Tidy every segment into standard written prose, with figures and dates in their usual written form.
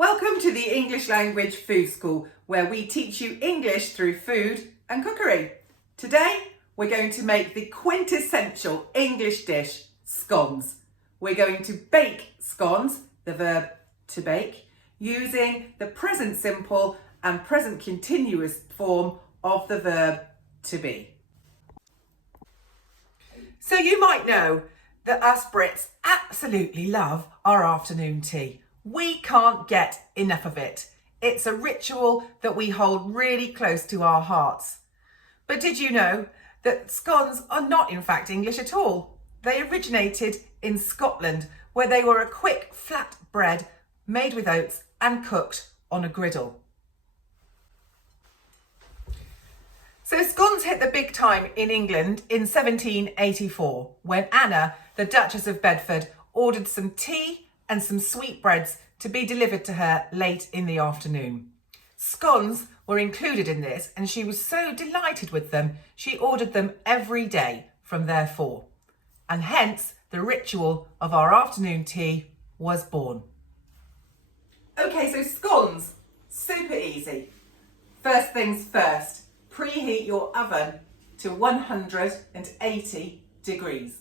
Welcome to the English Language Food School, where we teach you English through food and cookery. Today, we're going to make the quintessential English dish, scones. We're going to bake scones, the verb to bake, using the present simple and present continuous form of the verb to be. So you might know that us Brits absolutely love our afternoon tea. We can't get enough of it. It's a ritual that we hold really close to our hearts. But did you know that scones are not in fact English at all? They originated in Scotland, where they were a quick flat bread made with oats and cooked on a griddle. So scones hit the big time in England in 1784, when Anna, the Duchess of Bedford, ordered some tea and some sweetbreads to be delivered to her late in the afternoon. Scones were included in this, and she was so delighted with them, she ordered them every day from therefor. And hence, the ritual of our afternoon tea was born. Okay, so scones, super easy. First things first, preheat your oven to 180 degrees.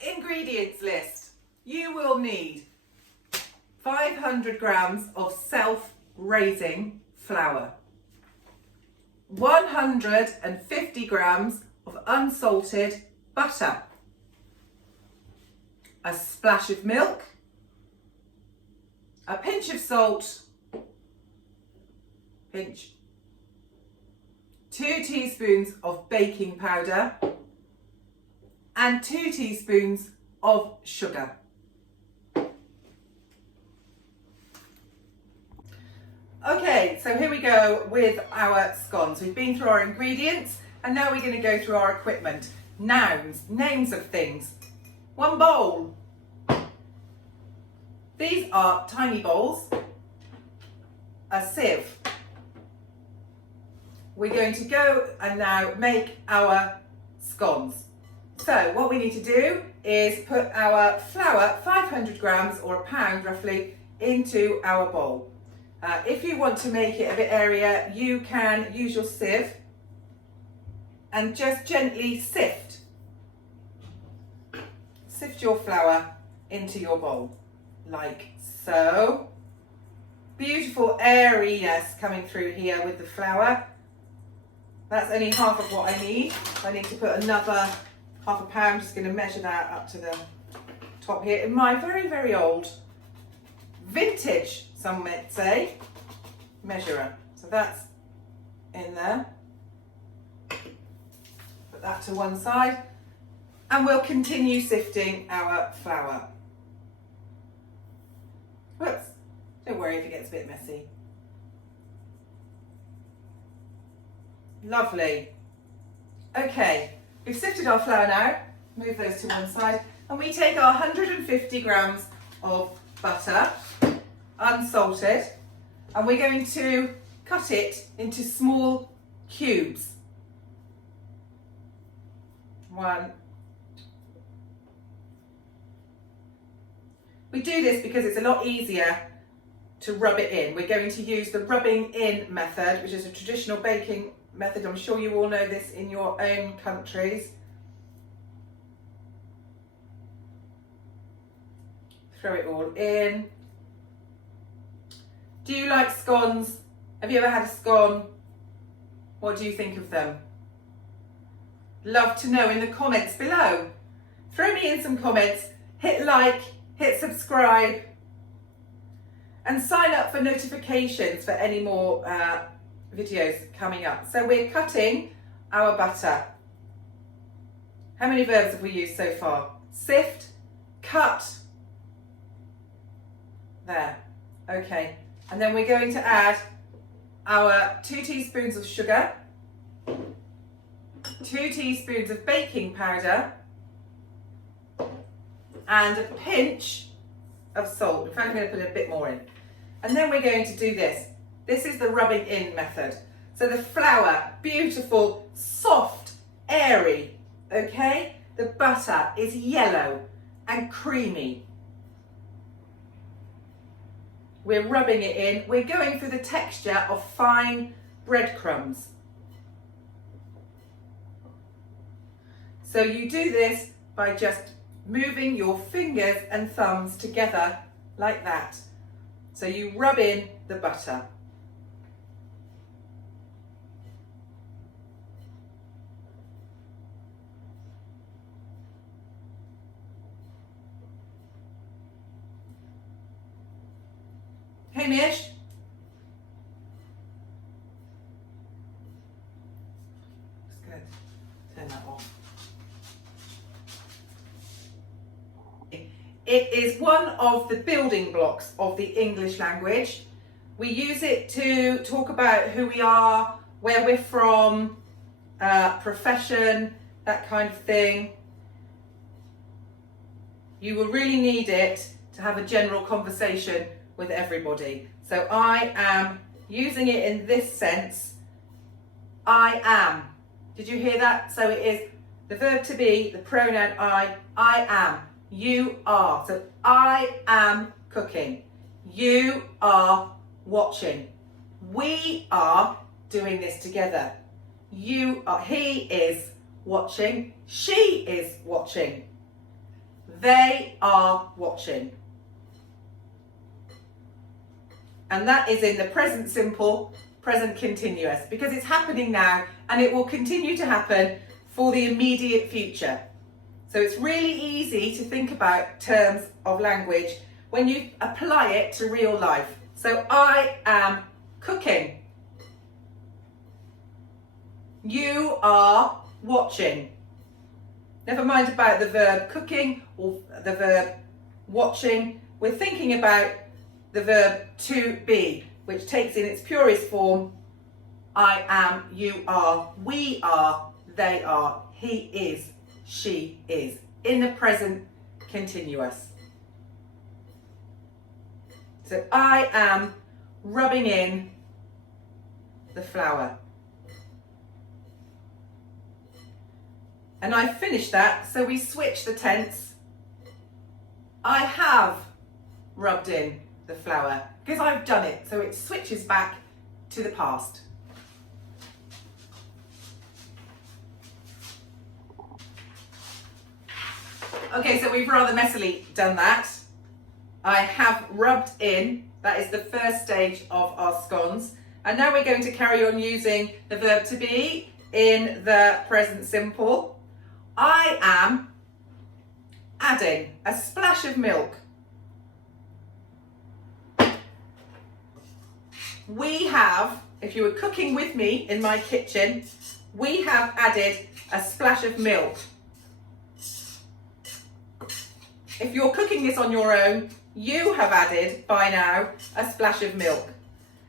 Ingredients list. You will need 500 grams of self-raising flour, 150 grams of unsalted butter, a splash of milk, a pinch of salt, 2 teaspoons of baking powder, and 2 teaspoons of sugar. Okay, so here we go with our scones. We've been through our ingredients and now we're going to go through our equipment. Nouns, names of things. 1 bowl. These are tiny bowls. A sieve. We're going to go and now make our scones. So what we need to do is put our flour, 500 grams or a pound roughly, into our bowl. If you want to make it a bit airier, you can use your sieve and just gently sift your flour into your bowl, like so. Beautiful airiness coming through here with the flour. That's only half of what I need. I need to put another half a pound, just going to measure that up to the top here. In my very, very old, vintage, some might say, measurer. So that's in there. Put that to one side. And we'll continue sifting our flour. Whoops, don't worry if it gets a bit messy. Lovely. Okay, we've sifted our flour now. Move those to one side. And we take our 150 grams of butter, unsalted, and we're going to cut it into small cubes. 1. We do this because it's a lot easier to rub it in. We're going to use the rubbing in method, which is a traditional baking method. I'm sure you all know this in your own countries. Throw it all in. Do you like scones? Have you ever had a scone? What do you think of them? Love to know in the comments below. Throw me in some comments, hit like, hit subscribe, and sign up for notifications for any more videos coming up. So we're cutting our butter. How many verbs have we used so far? Sift, cut. There. Okay. And then we're going to add our 2 teaspoons of sugar, 2 teaspoons of baking powder, and a pinch of salt. In fact, I'm going to put a bit more in. And then we're going to do this. This is the rubbing in method. So the flour, beautiful, soft, airy, okay? The butter is yellow and creamy. we're rubbing it in. We're going through the texture of fine breadcrumbs. So you do this by just moving your fingers and thumbs together like that. So you rub in the butter. Hey Mish. That's good. Turn that off. It is one of the building blocks of the English language. We use it to talk about who we are, where we're from, profession, that kind of thing. You will really need it to have a general conversation with everybody. So I am using it in this sense. I am. Did you hear that? So it is the verb to be, the pronoun I am. You are. So I am cooking. You are watching. We are doing this together. You are. He is watching. She is watching. They are watching. And that is in the present simple, present continuous, because it's happening now and it will continue to happen for the immediate future. So it's really easy to think about terms of language when you apply it to real life. So I am cooking. You are watching. Never mind about the verb cooking or the verb watching. We're thinking about the verb to be, which takes in its purest form, I am, you are, we are, they are, he is, she is, in the present continuous. So I am rubbing in the flour. And I finished that, so we switch the tense. I have rubbed in the flour because I've done it, so it switches back to the past. Okay, so we've rather messily done that. I have rubbed in, that is the first stage of our scones. And now we're going to carry on using the verb to be in the present simple. I am adding a splash of milk. We have, if you were cooking with me in my kitchen, we have added a splash of milk. If you're cooking this on your own, you have added by now a splash of milk.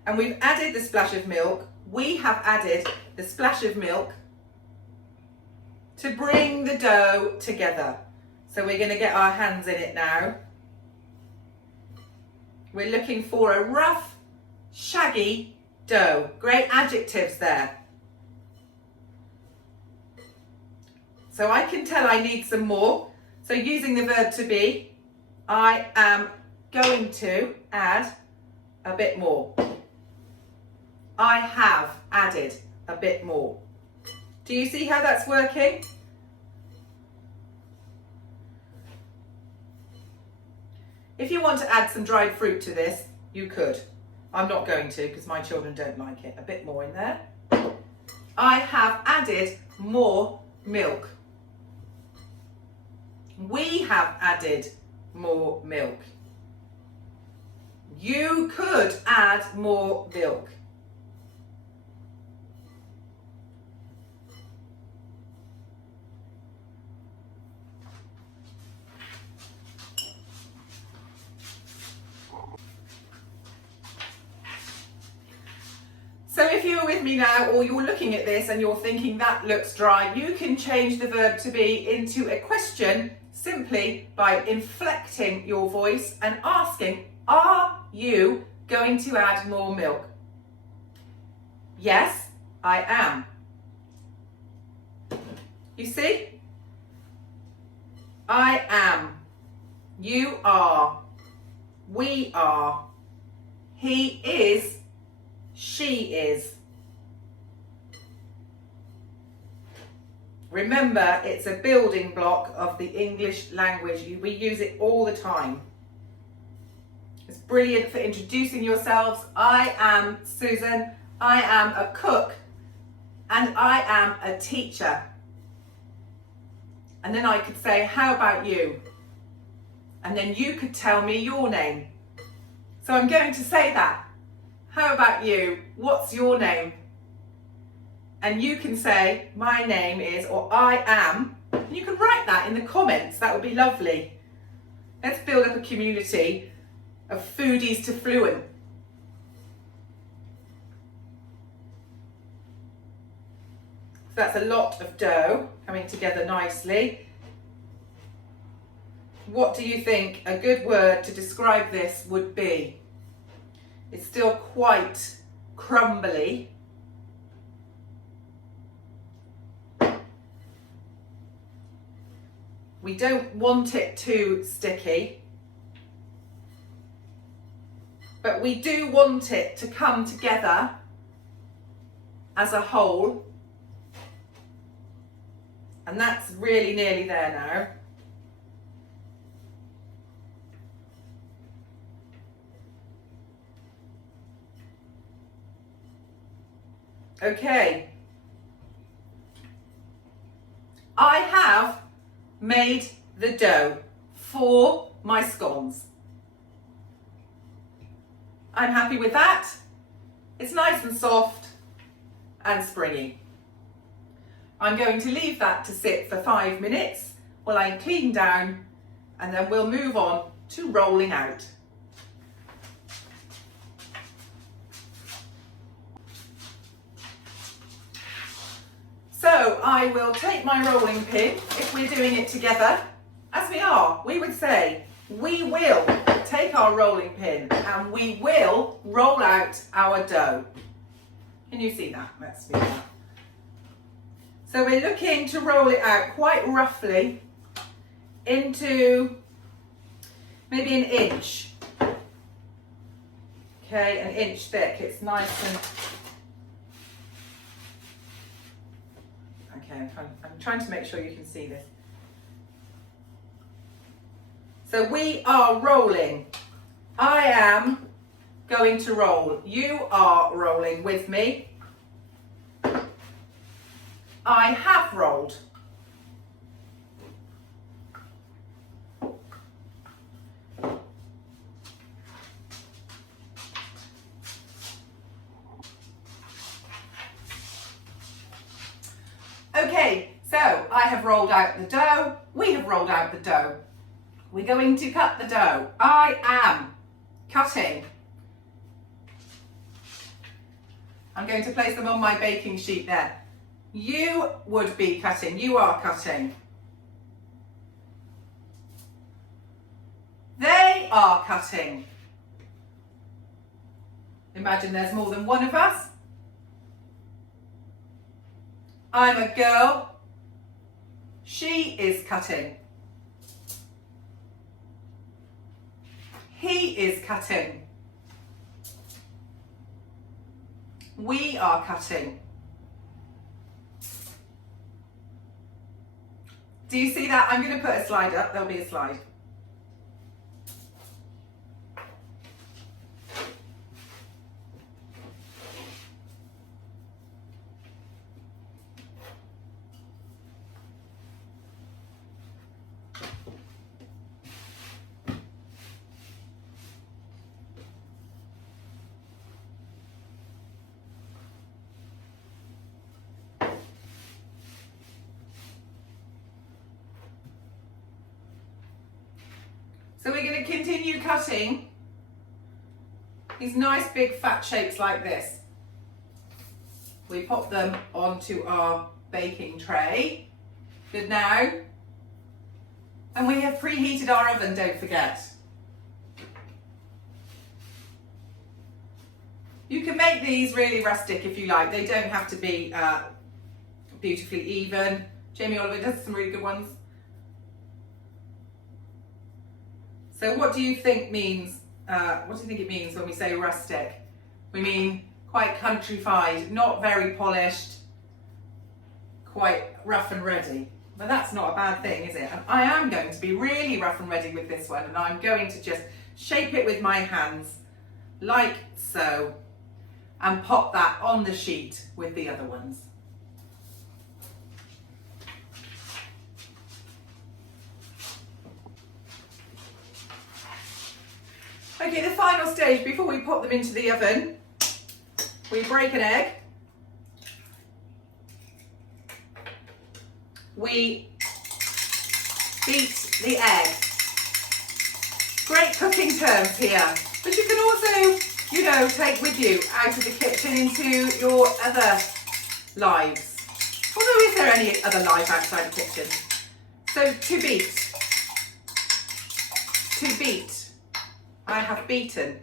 And we've added the splash of milk. We have added the splash of milk to bring the dough together. So we're going to get our hands in it now. We're looking for a rough, shaggy dough. Great adjectives there. So I can tell I need some more. So using the verb to be, I am going to add a bit more. I have added a bit more. Do you see how that's working? If you want to add some dried fruit to this, you could. I'm not going to because my children don't like it. A bit more in there. I have added more milk. We have added more milk. You could add more milk. So if you're with me now or you're looking at this and you're thinking that looks dry, you can change the verb to be into a question simply by inflecting your voice and asking, are you going to add more milk? Yes, I am. You see? I am. You are. We are. He is, she is. Remember, it's a building block of the English language. We use it all the time. It's brilliant for introducing yourselves. I am Susan. I am a cook and I am a teacher. And then I could say, how about you? And then you could tell me your name. So I'm going to say that. How about you? What's your name? And you can say, my name is, or I am. And you can write that in the comments. That would be lovely. Let's build up a community of foodies to fluent. So that's a lot of dough coming together nicely. What do you think a good word to describe this would be? It's still quite crumbly. We don't want it too sticky, but we do want it to come together as a whole. And that's really nearly there now. Okay, I have made the dough for my scones. I'm happy with that. It's nice and soft and springy. I'm going to leave that to sit for 5 minutes while I clean down, and then we'll move on to rolling out. So I will take my rolling pin, if we're doing it together, as we are, we would say, we will take our rolling pin and we will roll out our dough. Can you see that? Let's do that. So we're looking to roll it out quite roughly into maybe an inch. Okay, an inch thick. It's nice and... Okay, I'm trying to make sure you can see this. So we are rolling. I am going to roll. You are rolling with me. I have rolled. Okay, so I have rolled out the dough. We have rolled out the dough. We're going to cut the dough. I am cutting. I'm going to place them on my baking sheet there. You would be cutting. You are cutting. They are cutting. Imagine there's more than one of us. I'm a girl. She is cutting. He is cutting. We are cutting. Do you see that? I'm going to put a slide up. There'll be a slide. So we're going to continue cutting these nice big fat shapes like this. We pop them onto our baking tray. Good now. And we have preheated our oven, don't forget. You can make these really rustic if you like. They don't have to be beautifully even. Jamie Oliver does some really good ones. So what do you think means what do you think it means when we say rustic? We mean quite countrified, not very polished, quite rough and ready. But that's not a bad thing, is it? And I am going to be really rough and ready with this one, and I'm going to just shape it with my hands, like so, and pop that on the sheet with the other ones. Okay, the final stage before we pop them into the oven, we break an egg. We beat the egg. Great cooking terms here, but you can also, you know, take with you out of the kitchen into your other lives. Although, is there any other life outside the kitchen? So, to beat. To beat. I have beaten.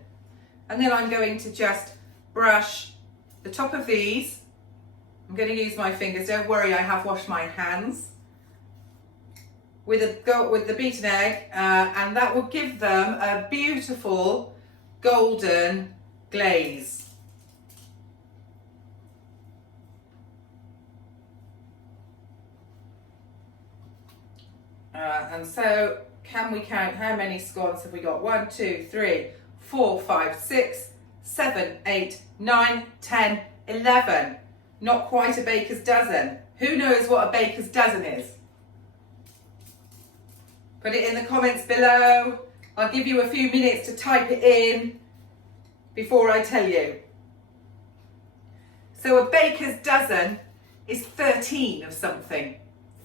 And then I'm going to just brush the top of these. I'm going to use my fingers. Don't worry, I have washed my hands with the beaten egg, and that will give them a beautiful golden glaze. And so, can we count how many scones have we got? 1, 2, 3, 4, 5, 6, 7, 8, 9, 10, 11. Not quite a baker's dozen. Who knows what a baker's dozen is? Put it in the comments below. I'll give you a few minutes to type it in before I tell you. So a baker's dozen is 13 of something.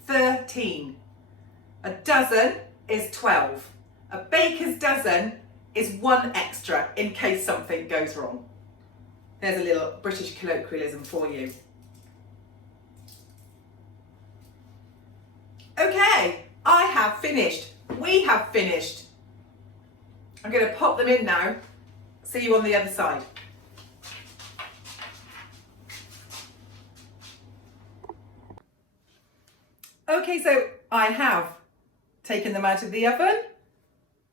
13. A dozen is 12. A baker's dozen is 1 extra in case something goes wrong. There's a little British colloquialism for you. Okay, I have finished. We have finished. I'm going to pop them in now. See you on the other side. Okay, so I have taken them out of the oven.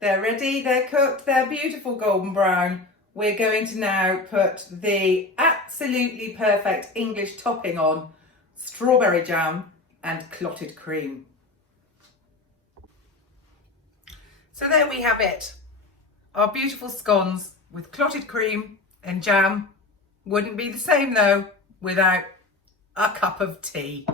They're ready, they're cooked, they're beautiful golden brown. We're going to now put the absolutely perfect English topping on, strawberry jam and clotted cream. So there we have it. Our beautiful scones with clotted cream and jam. Wouldn't be the same though without a cup of tea.